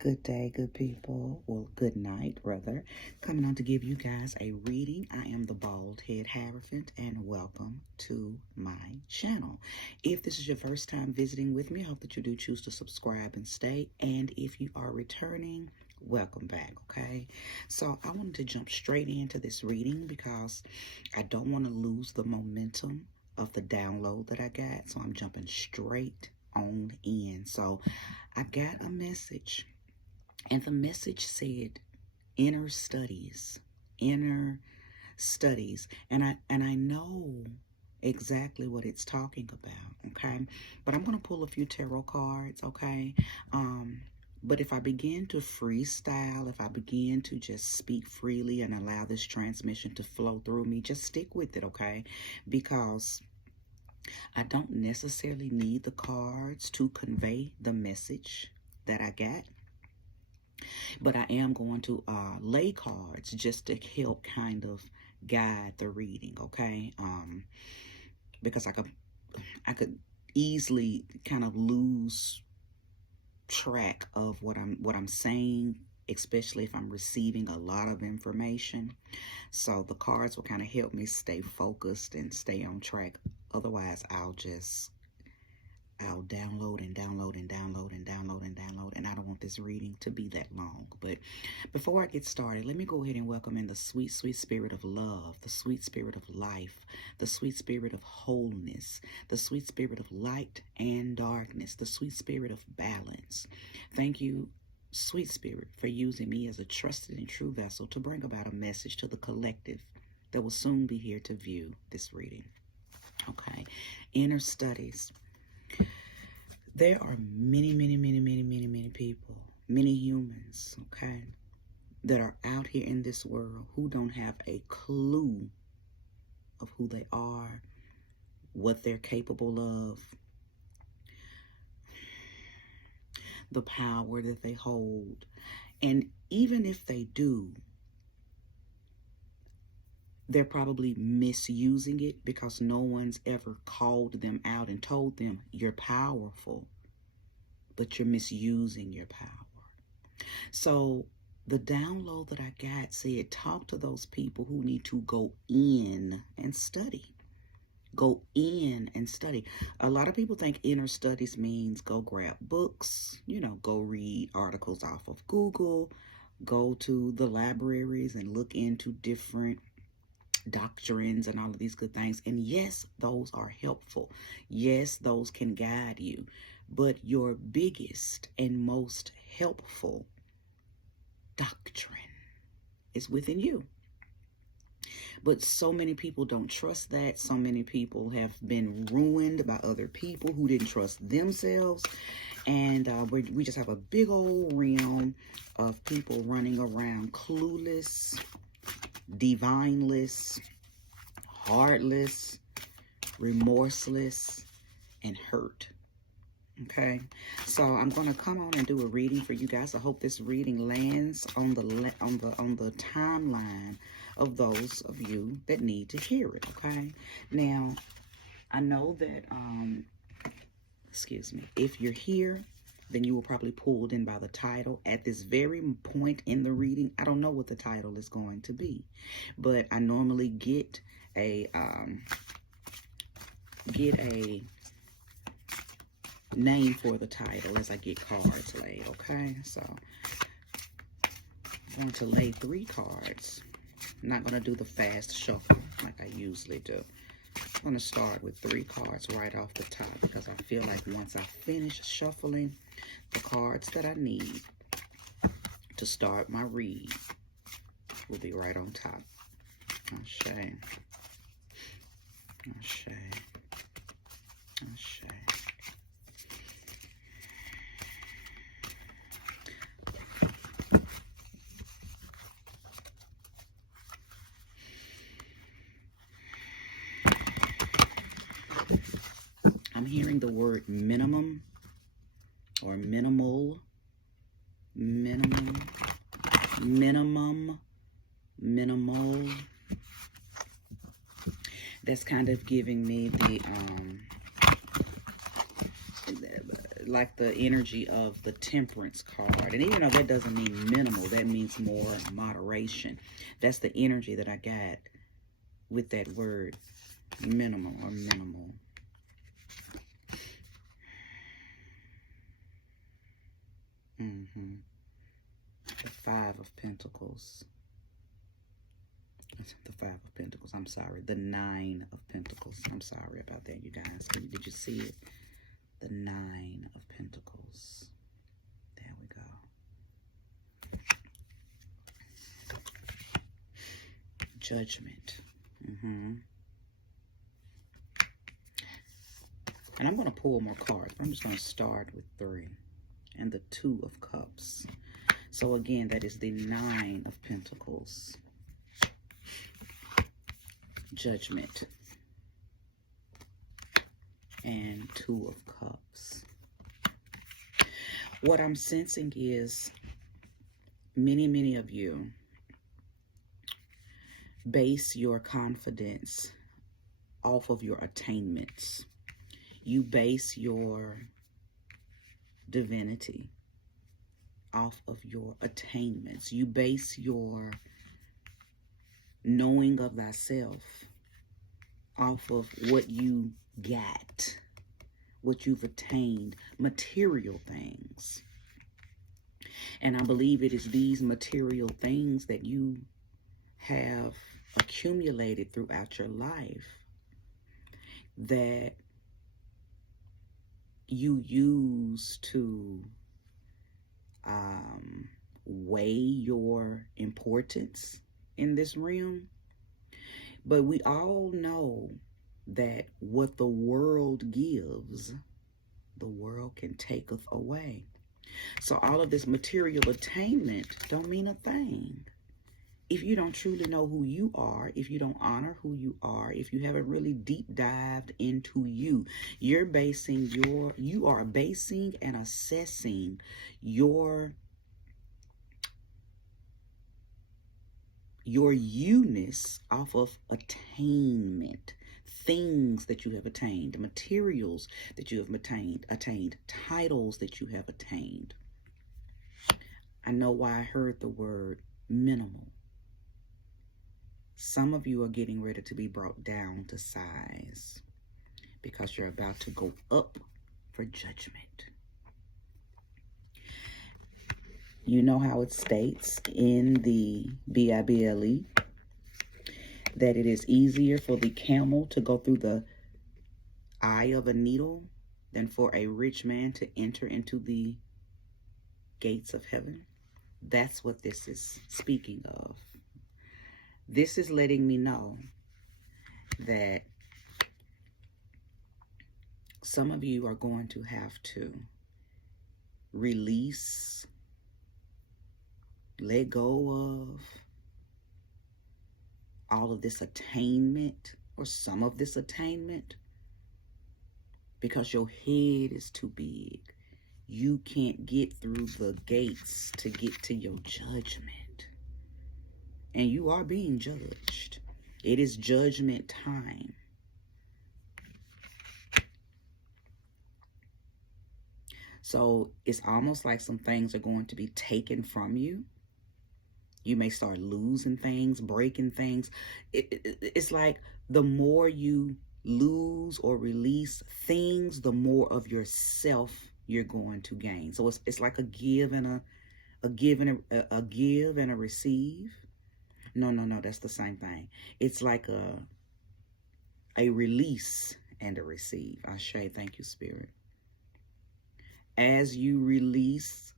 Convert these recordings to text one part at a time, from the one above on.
Good day, good people. Well, good night, rather. Coming on to give you guys a reading. I am the Bald Head Hierophant, and welcome to my channel. If this is your first time visiting with me, I hope that you do choose to subscribe and stay. And if you are returning, welcome back, okay? So I wanted to jump straight into this reading because I don't want to lose the momentum of the download that I got. So I'm jumping straight on in. So I got a message. And the message said, inner studies. And I know exactly what it's talking about, okay? But I'm going to pull a few tarot cards, okay? But if I begin to freestyle, if I begin to just speak freely and allow this transmission to flow through me, just stick with it, okay? Because I don't necessarily need the cards to convey the message that I got. But I am going to lay cards just to help kind of guide the reading, okay? Because I could easily kind of lose track of what I'm saying, especially if I'm receiving a lot of information. So the cards will kind of help me stay focused and stay on track. Otherwise, I'll download and download and download and download and download, and I don't want this reading to be that long. But before I get started, let me go ahead and welcome in the sweet, sweet spirit of love, the sweet spirit of life, the sweet spirit of wholeness, the sweet spirit of light and darkness, the sweet spirit of balance. Thank you, sweet spirit, for using me as a trusted and true vessel to bring about a message to the collective that will soon be here to view this reading. Okay, inner studies. There are many people, many humans, okay, that are out here in this world who don't have a clue of who they are, what they're capable of, the power that they hold. And even if they do, they're probably misusing it because no one's ever called them out and told them, you're powerful, but you're misusing your power. So the download that I got said, talk to those people who need to go in and study. Go in and study. A lot of people think inner studies means go grab books, go read articles off of Google, go to the libraries and look into different doctrines and all of these good things. And yes, those are helpful. Yes, those can guide you. But your biggest and most helpful doctrine is within you. But so many people don't trust that. So many people have been ruined by other people who didn't trust themselves. And we just have a big old realm of people running around clueless, divineless, heartless, remorseless, and hurt. Okay, so I'm going to come on and do a reading for you guys. I hope this reading lands on the timeline of those of you that need to hear it. Okay, now I know that excuse me, if you're here, then you were probably pulled in by the title. At this very point in the reading, I don't know what the title is going to be, but I normally get a name for the title as I get cards laid, okay? So I'm going to lay 3 cards. I'm not going to do the fast shuffle like I usually do. I'm going to start with 3 cards right off the top because I feel like once I finish shuffling the cards that I need to start my read will be right on top. Ashe. Ashe. Ashe. I'm hearing the word minimum or minimal, minimum, minimal. That's kind of giving me the like the energy of the Temperance card. And even though that doesn't mean minimal, that means more moderation. That's the energy that I got with that word, minimal or minimal. The Five of Pentacles. The Five of Pentacles, I'm sorry. The Nine of Pentacles. I'm sorry about that, you guys. Did you see it? The Nine of Pentacles. There we go. Judgment. And I'm going to pull more cards. I'm just going to start with 3. And the Two of Cups. So again, that is the Nine of Pentacles. Judgment. And Two of Cups. What I'm sensing is many of you base your confidence off of your attainments. You base your divinity off of your attainments. You base your knowing of thyself off of what you got, what you've attained, material things. And I believe it is these material things that you have accumulated throughout your life that you use to weigh your importance in this realm. But we all know that what the world gives, the world can taketh away. So all of this material attainment don't mean a thing if you don't truly know who you are, if you don't honor who you are, if you haven't really deep dived into you. You are basing and assessing your you-ness off of attainment, things that you have attained, materials that you have attained, titles that you have attained. I know why I heard the word minimal. Some of you are getting ready to be brought down to size because you're about to go up for judgment. You know how it states in the Bible that it is easier for the camel to go through the eye of a needle than for a rich man to enter into the gates of heaven. That's what this is speaking of. This is letting me know that some of you are going to have to release, let go of all of this attainment or some of this attainment because your head is too big. You can't get through the gates to get to your judgment. And you are being judged. It is judgment time. So it's almost like some things are going to be taken from you. You may start losing things, breaking things. It's like the more you lose or release things, the more of yourself you're going to gain. So it's like a give and a give and a receive. No, that's the same thing. It's like a release and a receive. Ashe, thank you, Spirit. As you release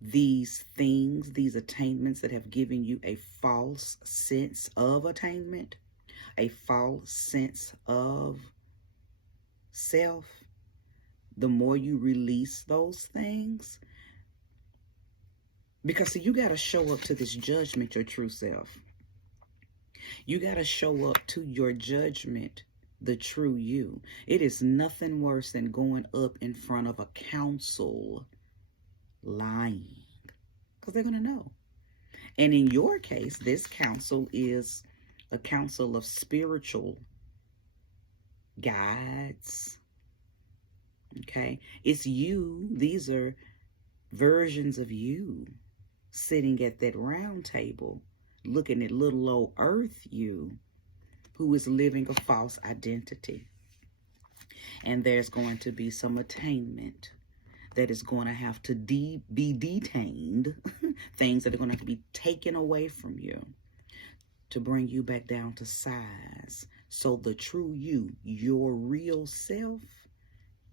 these things, these attainments that have given you a false sense of attainment, a false sense of self, the more you release those things, because see, you got to show up to this judgment, your true self. You got to show up to your judgment, the true you. It is nothing worse than going up in front of a council lying, because they're going to know. And in your case, this council is a council of spiritual guides, Okay? It's you. These are versions of you sitting at that round table looking at little old earth you who is living a false identity. And there's going to be some attainment that is going to have to be detained, things that are going to have to be taken away from you to bring you back down to size, so the true you, your real self,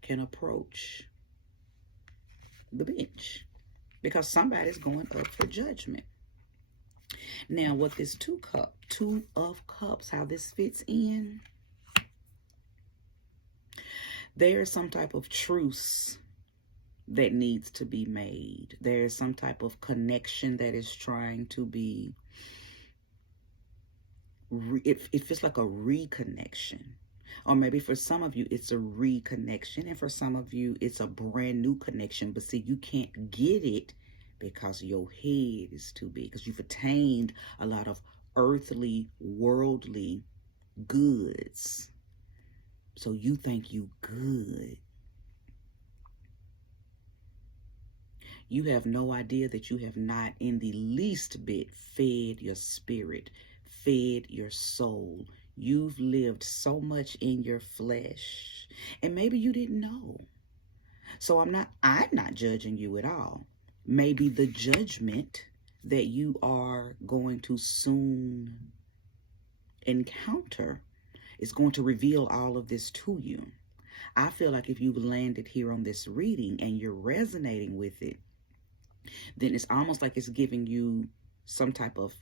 can approach the bench, because somebody's going up for judgment. Now, what this two of cups, how this fits in, there's some type of truce that needs to be made. There's some type of connection that is trying to be, it feels like a reconnection. Or maybe for some of you, it's a reconnection. And for some of you, it's a brand new connection. But see, you can't get it because your head is too big. Because you've attained a lot of earthly, worldly goods. So you think you good. You have no idea that you have not in the least bit fed your spirit, fed your soul. You've lived so much in your flesh, and maybe you didn't know. So I'm not judging you at all. Maybe the judgment that you are going to soon encounter is going to reveal all of this to you. I feel like if you've landed here on this reading and you're resonating with it, then it's almost like it's giving you some type of,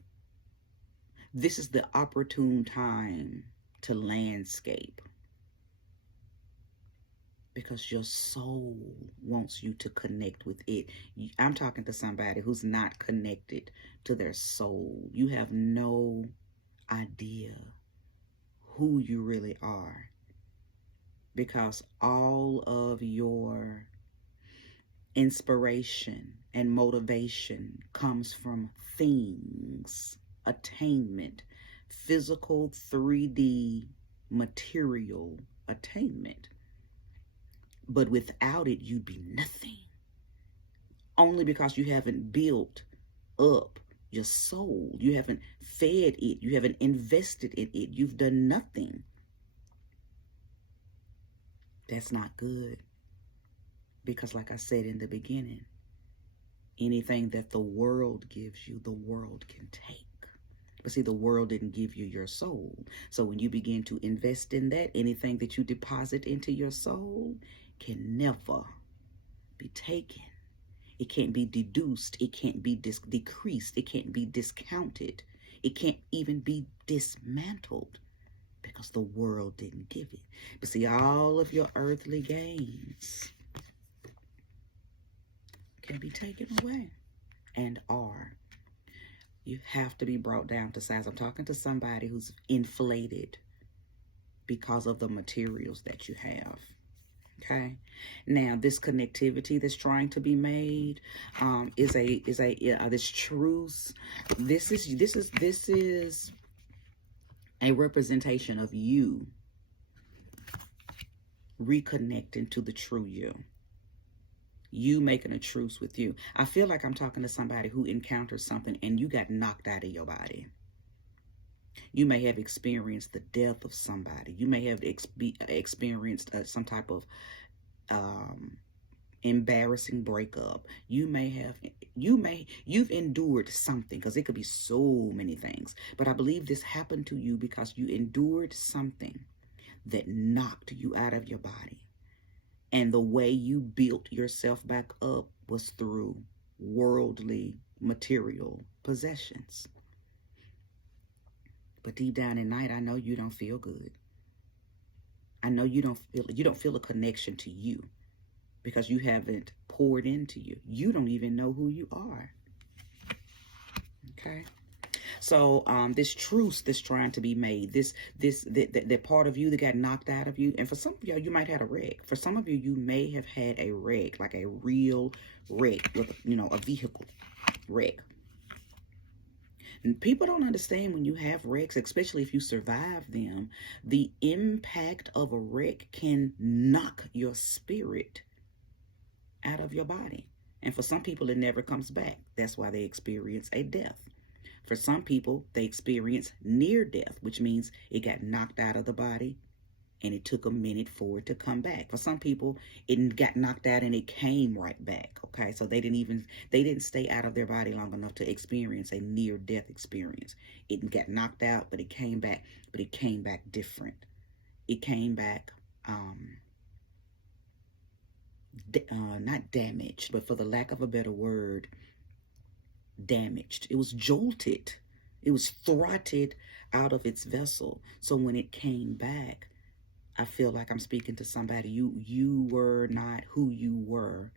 this is the opportune time to landscape, because your soul wants you to connect with it. I'm talking to somebody who's not connected to their soul. You have no idea who you really are, because all of your inspiration and motivation comes from things, attainment, physical 3D material attainment. But without it, you'd be nothing. Only because you haven't built up your soul. You haven't fed it. You haven't invested in it. You've done nothing. That's not good. Because like I said in the beginning, anything that the world gives you, the world can take. But see, the world didn't give you your soul. So when you begin to invest in that, anything that you deposit into your soul can never be taken. It can't be deduced. It can't be decreased. It can't be discounted. It can't even be dismantled, because the world didn't give it. But see, all of your earthly gains can be taken away, and are. You have to be brought down to size. I'm talking to somebody who's inflated because of the materials that you have. Okay. Now, this connectivity that's trying to be made is this truce. This is a representation of you reconnecting to the true you. You making a truce with you. I feel like I'm talking to somebody who encountered something and you got knocked out of your body. You may have experienced the death of somebody. You may have experienced some type of embarrassing breakup. You've endured something, because it could be so many things. But I believe this happened to you because you endured something that knocked you out of your body. And the way you built yourself back up was through worldly material possessions. But deep down at night, I know you don't feel good. I know you don't feel a connection to you, because you haven't poured into you. You don't even know who you are. Okay. So this truce that's trying to be made, that part of you that got knocked out of you, and for some of y'all, you might have had a wreck. For some of you, you may have had a wreck, like a real wreck with, a vehicle wreck. People don't understand when you have wrecks, especially if you survive them, the impact of a wreck can knock your spirit out of your body. And for some people, it never comes back. That's why they experience a death. For some people, they experience near death, which means it got knocked out of the body and it took a minute for it to come back. For some people, it got knocked out and it came right back. Okay, so they didn't stay out of their body long enough to experience a near death experience. It got knocked out, but it came back, different. It came back not damaged, but for the lack of a better word, damaged. It was jolted. It was throttled out of its vessel. So when it came back, I feel like I'm speaking to somebody. You were not who you were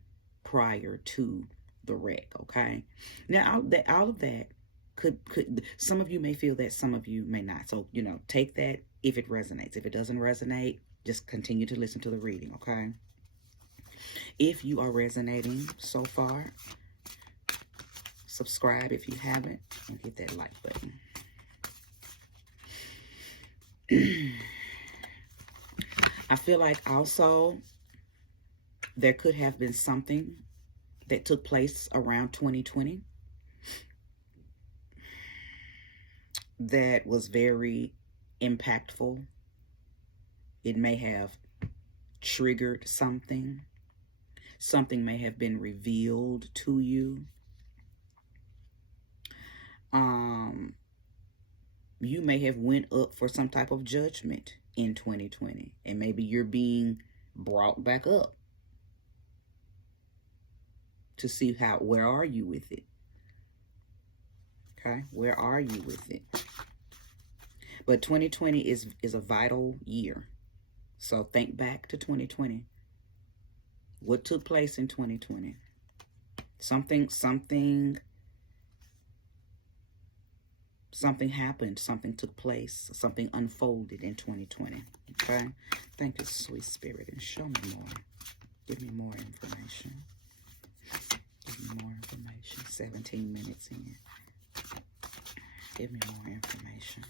prior to the wreck, okay? Now, all of that could some of you may feel that, some of you may not. So, take that if it resonates. If it doesn't resonate, just continue to listen to the reading, okay? If you are resonating so far, subscribe if you haven't, and hit that like button. I feel like also there could have been something that took place around 2020 that was very impactful. It may have triggered something. Something may have been revealed to you. You may have went up for some type of judgment in 2020, and maybe you're being brought back up to see where are you with it. Okay, where are you with it? But 2020 is a vital year. So think back to 2020. What took place in 2020? Something happened, something took place, something unfolded in 2020. Okay? Thank you, sweet spirit, and show me more. Give me more information. Give me more information. 17 minutes in. Give me more information.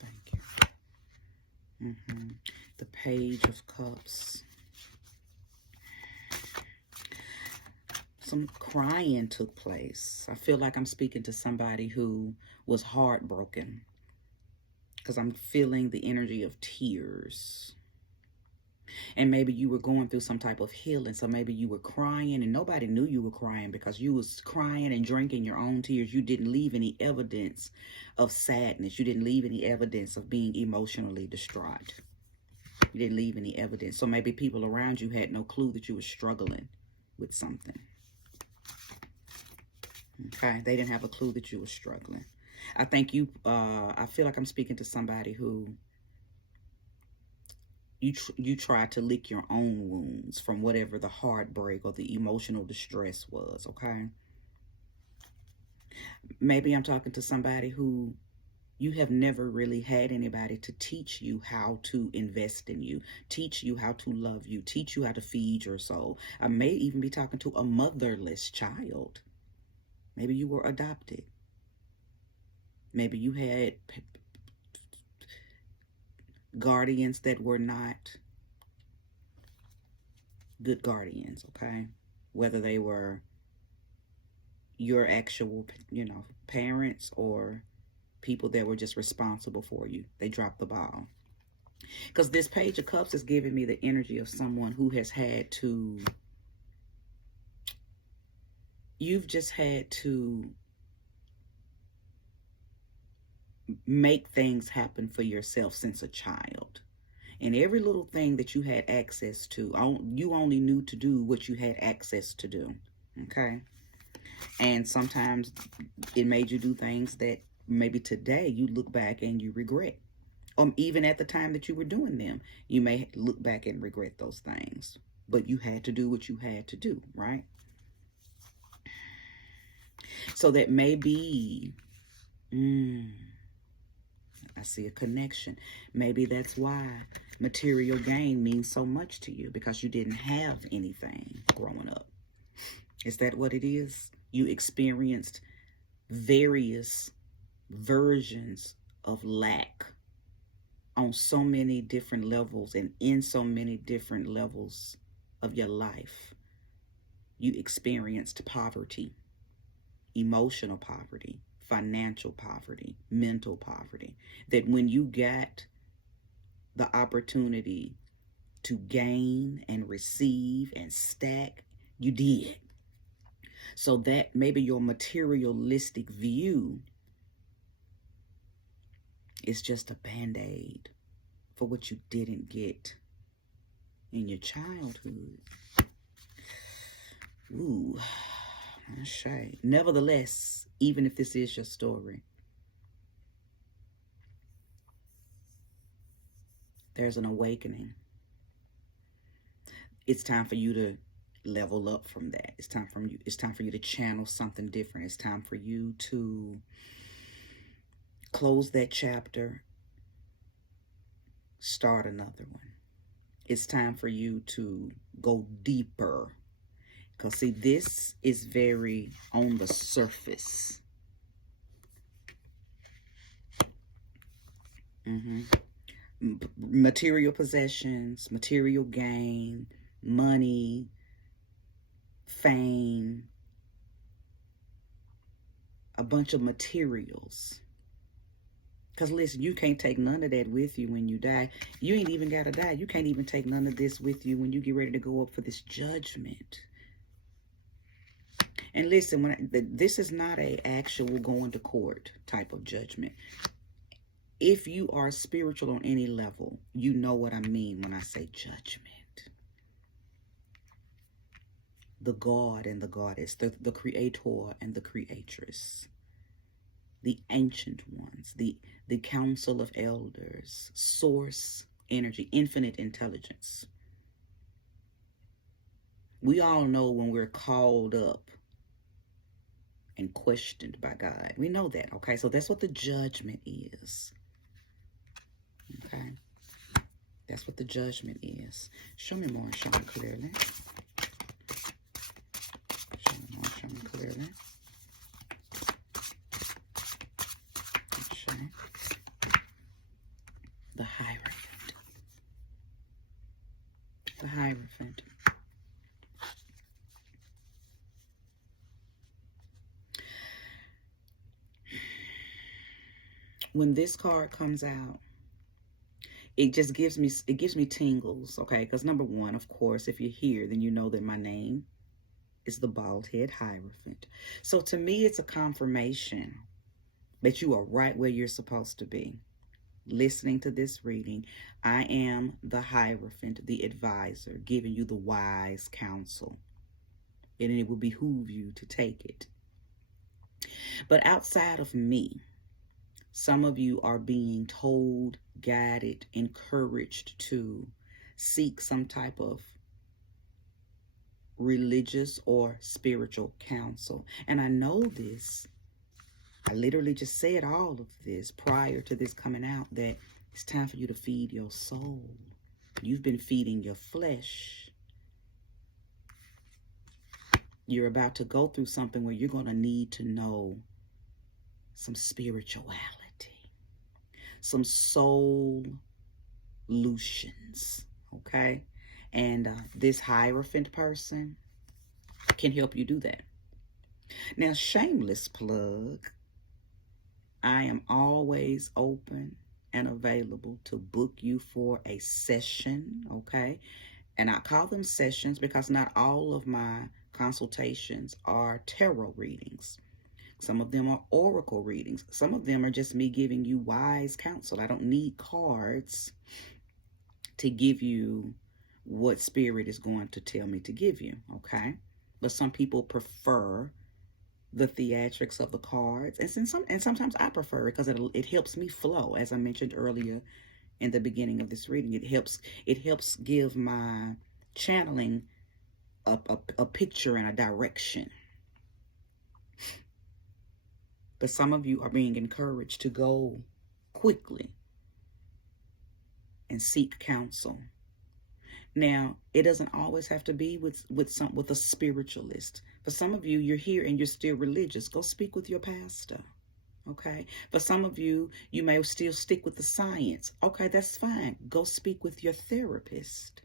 Thank you. The Page of Cups. Some crying took place. I feel like I'm speaking to somebody who was heartbroken, because I'm feeling the energy of tears. And maybe you were going through some type of healing. So maybe you were crying and nobody knew you were crying, because you was crying and drinking your own tears. You didn't leave any evidence of sadness. You didn't leave any evidence of being emotionally distraught. You didn't leave any evidence. So maybe people around you had no clue that you were struggling with something. Okay, they didn't have a clue that you were struggling. I think I feel like I'm speaking to somebody who you tried to lick your own wounds from whatever the heartbreak or the emotional distress was, okay? Maybe I'm talking to somebody who you have never really had anybody to teach you how to invest in you, teach you how to love you, teach you how to feed your soul. I may even be talking to a motherless child. Maybe you were adopted. Maybe you had guardians that were not good guardians, okay? Whether they were your actual, parents, or people that were just responsible for you. They dropped the ball. Because this Page of Cups is giving me the energy of someone who has had to, you've just had to make things happen for yourself since a child. And every little thing that you had access to, you only knew to do what you had access to do. Okay? And sometimes it made you do things that maybe today you look back and you regret. Even at the time that you were doing them, you may look back and regret those things. But you had to do what you had to do, right? So that may be I see a connection. Maybe that's why material gain means so much to you, because you didn't have anything growing up. Is that what it is? You experienced various versions of lack on so many different levels and in so many different levels of your life. You experienced poverty, emotional poverty, financial poverty, mental poverty, that when you got the opportunity to gain and receive and stack, you did. So that maybe your materialistic view is just a band-aid for what you didn't get in your childhood. Ooh, that's shame. Nevertheless, even if this is your story, there's an awakening. It's time for you to level up from that. It's time for you to channel something different. It's time for you to close that chapter, start another one. It's time for you to go deeper. Because see, this is very on the surface. Material possessions, material gain, money, fame, a bunch of materials. Because listen, you can't take none of that with you when you die. You ain't even got to die. You can't even take none of this with you when you get ready to go up for this judgment. And listen, this is not an actual going to court type of judgment. If you are spiritual on any level, you know what I mean when I say judgment. The God and the goddess, the creator and the creatress, the ancient ones, the council of elders, source energy, infinite intelligence. We all know when we're called up and questioned by God. We know that, okay? So that's what the judgment is. Okay? That's what the judgment is. Show me more and show me clearly. Show me more and show me clearly. Okay. The Hierophant. The Hierophant. When this card comes out, it just gives me tingles, okay? Because number one, of course, if you're here, then you know that my name is the Bald Head Hierophant. So to me, it's a confirmation that you are right where you're supposed to be. Listening to this reading, I am the Hierophant, the advisor, giving you the wise counsel. And it will behoove you to take it. But outside of me, some of you are being told, guided, encouraged to seek some type of religious or spiritual counsel. And I know this. I literally just said all of this prior to this coming out, that it's time for you to feed your soul. You've been feeding your flesh. You're about to go through something where you're going to need to know some spirituality, some soul solutions, okay? And this Hierophant person can help you do that. Now, shameless plug, I am always open and available to book you for a session, okay? And I call them sessions because not all of my consultations are tarot readings. Some of them are oracle readings. Some of them are just me giving you wise counsel. I don't need cards to give you what spirit is going to tell me to give you, okay? But some people prefer the theatrics of the cards, and sometimes I prefer it because it helps me flow, as I mentioned earlier in the beginning of this reading. It helps give my channeling a picture and a direction. But some of you are being encouraged to go quickly and seek counsel. Now, it doesn't always have to be with a spiritualist. For some of you, you're here and you're still religious. Go speak with your pastor. Okay. For some of you, you may still stick with the science. Okay, that's fine. Go speak with your therapist.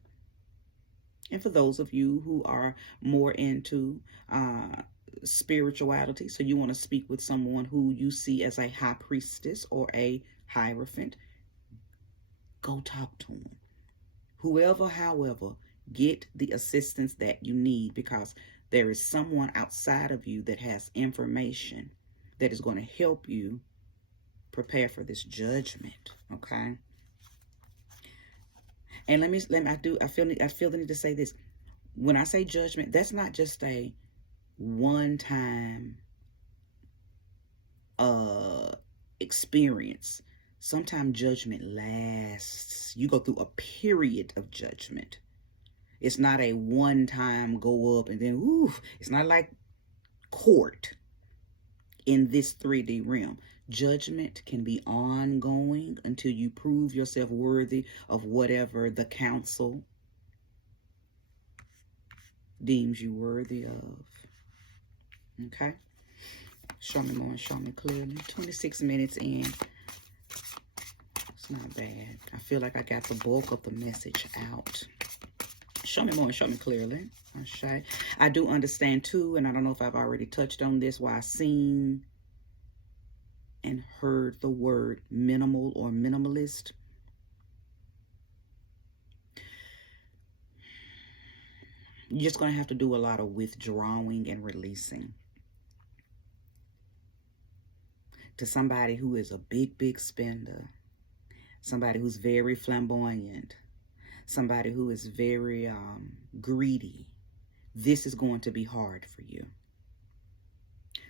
And for those of you who are more into spirituality, so you want to speak with someone who you see as a high priestess or a hierophant, go talk to them. Whoever, however, get the assistance that you need, because there is someone outside of you that has information that is going to help you prepare for this judgment. Okay. And I feel the need to say this. When I say judgment, that's not just a one-time experience. Sometimes judgment lasts. You go through a period of judgment. It's not a one-time go up and then, oof. It's not like court in this 3D realm. Judgment can be ongoing until you prove yourself worthy of whatever the council deems you worthy of. Okay? Show me more and show me clearly. 26 minutes in. It's not bad. I feel like I got the bulk of the message out. Show me more and show me clearly. Okay. I do understand too, and I don't know if I've already touched on this, why I seen and heard the word minimal or minimalist. You're just going to have to do a lot of withdrawing and releasing. To somebody who is a big spender, somebody who's very flamboyant, somebody who is very greedy, this is going to be hard for you.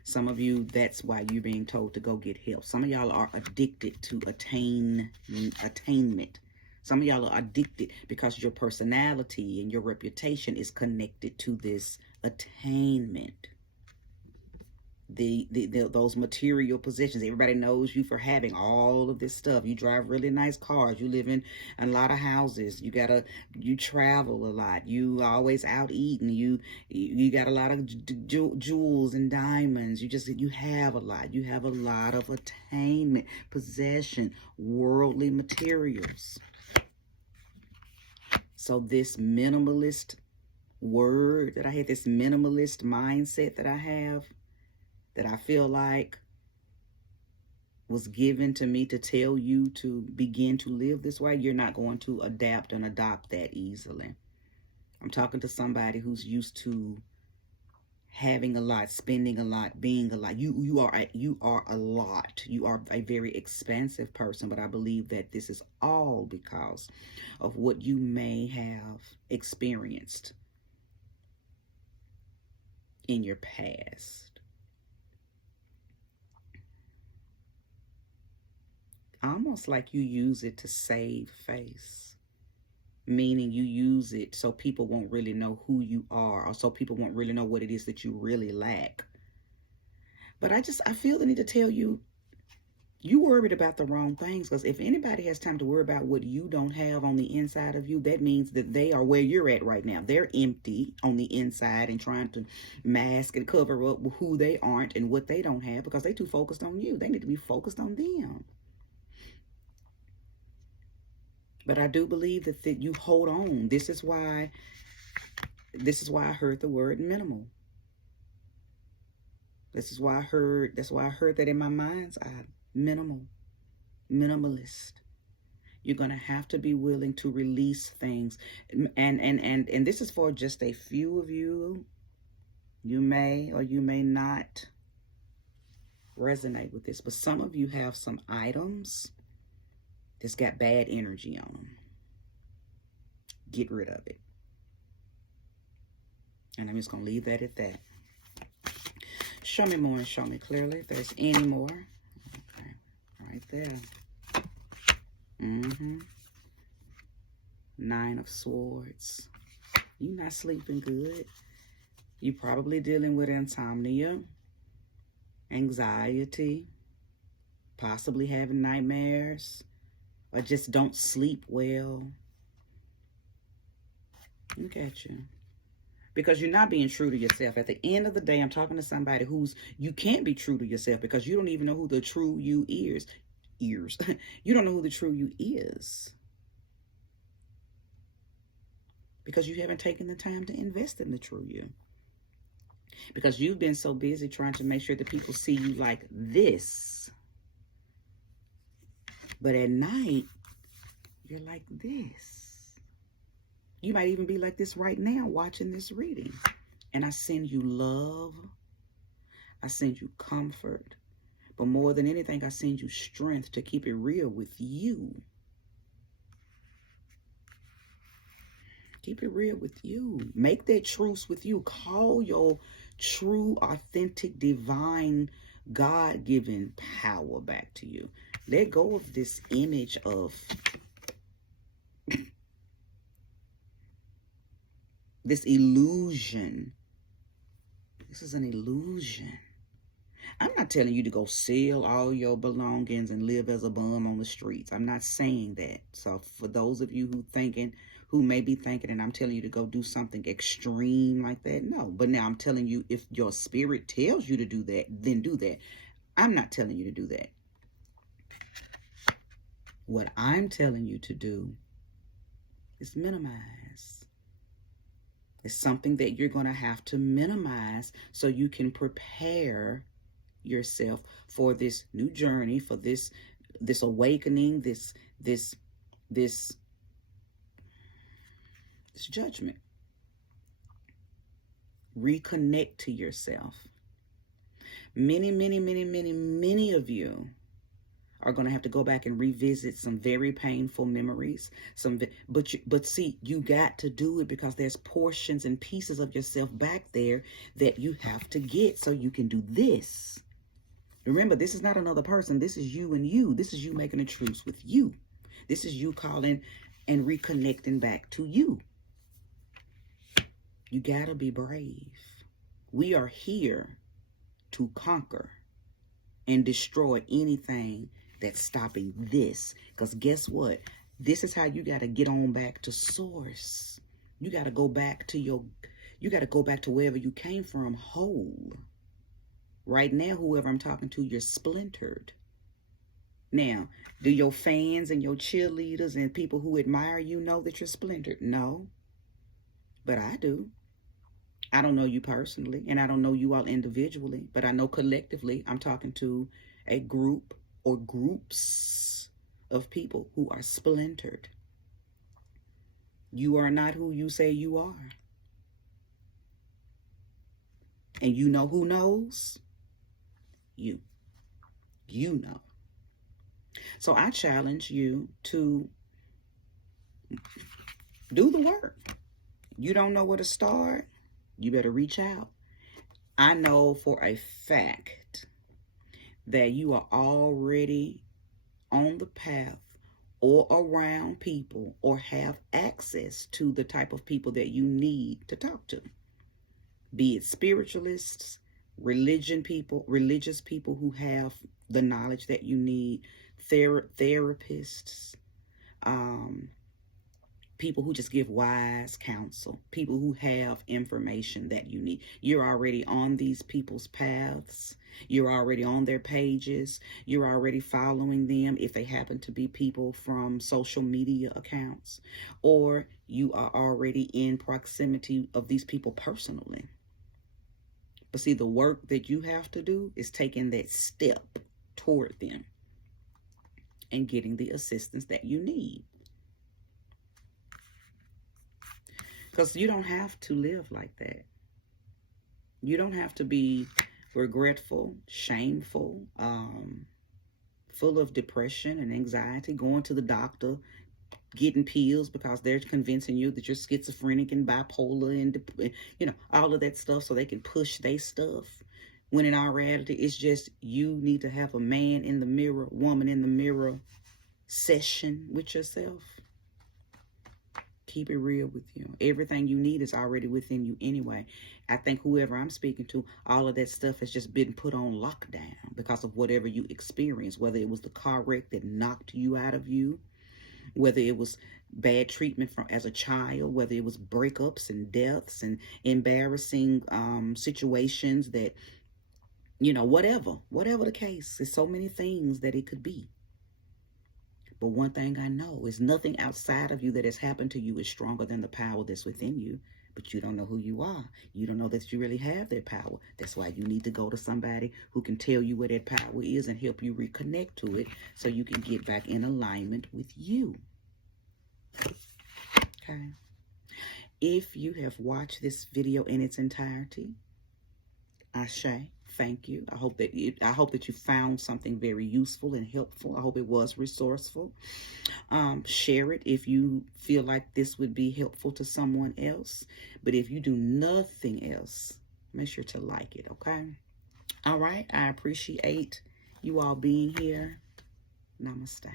Some of you, that's why you're being told to go get help. Some of y'all are addicted to attainment. Some of y'all are addicted because your personality and your reputation is connected to this attainment. Those material possessions. Everybody knows you for having all of this stuff. You drive really nice cars. You live in a lot of houses. You travel a lot. You always out eating. You got a lot of jewels and diamonds. You have a lot. You have a lot of attainment, possession, worldly materials. So this minimalist word that I had, this minimalist mindset that I have, that I feel like was given to me to tell you to begin to live this way, you're not going to adapt and adopt that easily. I'm talking to somebody who's used to having a lot, spending a lot, being a lot. You are a lot. You are a very expansive person, but I believe that this is all because of what you may have experienced in your past. Almost like you use it to save face, meaning you use it so people won't really know who you are, or so people won't really know what it is that you really lack. But I feel the need to tell you, you worried about the wrong things, because if anybody has time to worry about what you don't have on the inside of you, that means that they are where you're at right now. They're empty on the inside and trying to mask and cover up who they aren't and what they don't have, because they're too focused on you. They need to be focused on them. But I do believe that you hold on. This is why I heard the word minimal. That's why I heard that in my mind's eye. Minimal. Minimalist. You're going to have to be willing to release things. And this is for just a few of you. You may or you may not resonate with this, but some of you have some items that's got bad energy on them. Get rid of it. And I'm just going to leave that at that. Show me more and show me clearly if there's any more. Okay, right there. Nine of Swords. You're not sleeping good. You're probably dealing with insomnia, anxiety, possibly having nightmares, or just don't sleep well. Look at you. Because you're not being true to yourself. At the end of the day, I'm talking to somebody you can't be true to yourself because you don't even know who the true you is. You don't know who the true you is. Because you haven't taken the time to invest in the true you. Because you've been so busy trying to make sure that people see you like this. But at night, you're like this. You might even be like this right now watching this reading. And I send you love. I send you comfort. But more than anything, I send you strength to keep it real with you. Keep it real with you. Make that truce with you. Call your true, authentic, divine, God-given power back to you. Let go of this image of this illusion. This is an illusion. I'm not telling you to go sell all your belongings and live as a bum on the streets. I'm not saying that. So for those of you who may be thinking, and I'm telling you to go do something extreme like that, no. But now I'm telling you, if your spirit tells you to do that, then do that. I'm not telling you to do that. What I'm telling you to do is minimize. It's something that you're going to have to minimize so you can prepare yourself for this new journey, for this awakening, this judgment. Reconnect to yourself. Many of you are going to have to go back and revisit some very painful memories. But see, you got to do it because there's portions and pieces of yourself back there that you have to get so you can do this. Remember, this is not another person. This is you and you. This is you making a truce with you. This is you calling and reconnecting back to you. You got to be brave. We are here to conquer and destroy anything that's stopping this. Because guess what? This is how you got to get on back to source. You got to go back to wherever you came from whole. Right now, whoever I'm talking to, you're splintered. Now, do your fans and your cheerleaders and people who admire you know that you're splintered? No. But I do. I don't know you personally, and I don't know you all individually, but I know collectively I'm talking to a group or groups of people who are splintered. You are not who you say you are. And you know who knows? You. You know. So I challenge you to do the work. You don't know where to start? You better reach out. I know for a fact that you are already on the path or around people or have access to the type of people that you need to talk to. Be it spiritualists, religious people who have the knowledge that you need, therapists, people who just give wise counsel, people who have information that you need. You're already on these people's paths. You're already on their pages. You're already following them if they happen to be people from social media accounts, or you are already in proximity of these people personally. But see, the work that you have to do is taking that step toward them and getting the assistance that you need. Because you don't have to live like that. You don't have to be regretful, shameful, full of depression and anxiety, going to the doctor, getting pills because they're convincing you that you're schizophrenic and bipolar and, all of that stuff so they can push their stuff. When in all reality, it's just you need to have a man in the mirror, woman in the mirror session with yourself. Keep it real with you. Everything you need is already within you anyway. I think whoever I'm speaking to, all of that stuff has just been put on lockdown because of whatever you experienced, whether it was the car wreck that knocked you out of you, whether it was bad treatment from as a child, whether it was breakups and deaths and embarrassing situations that, you know, whatever the case. There's so many things that it could be. But one thing I know is nothing outside of you that has happened to you is stronger than the power that's within you. But you don't know who you are. You don't know that you really have that power. That's why you need to go to somebody who can tell you where that power is and help you reconnect to it so you can get back in alignment with you. Okay. If you have watched this video in its entirety, Ashe, thank you. I hope that you found something very useful and helpful. I hope it was resourceful. Share it if you feel like this would be helpful to someone else. But if you do nothing else, make sure to like it, okay? All right. I appreciate you all being here. Namaste.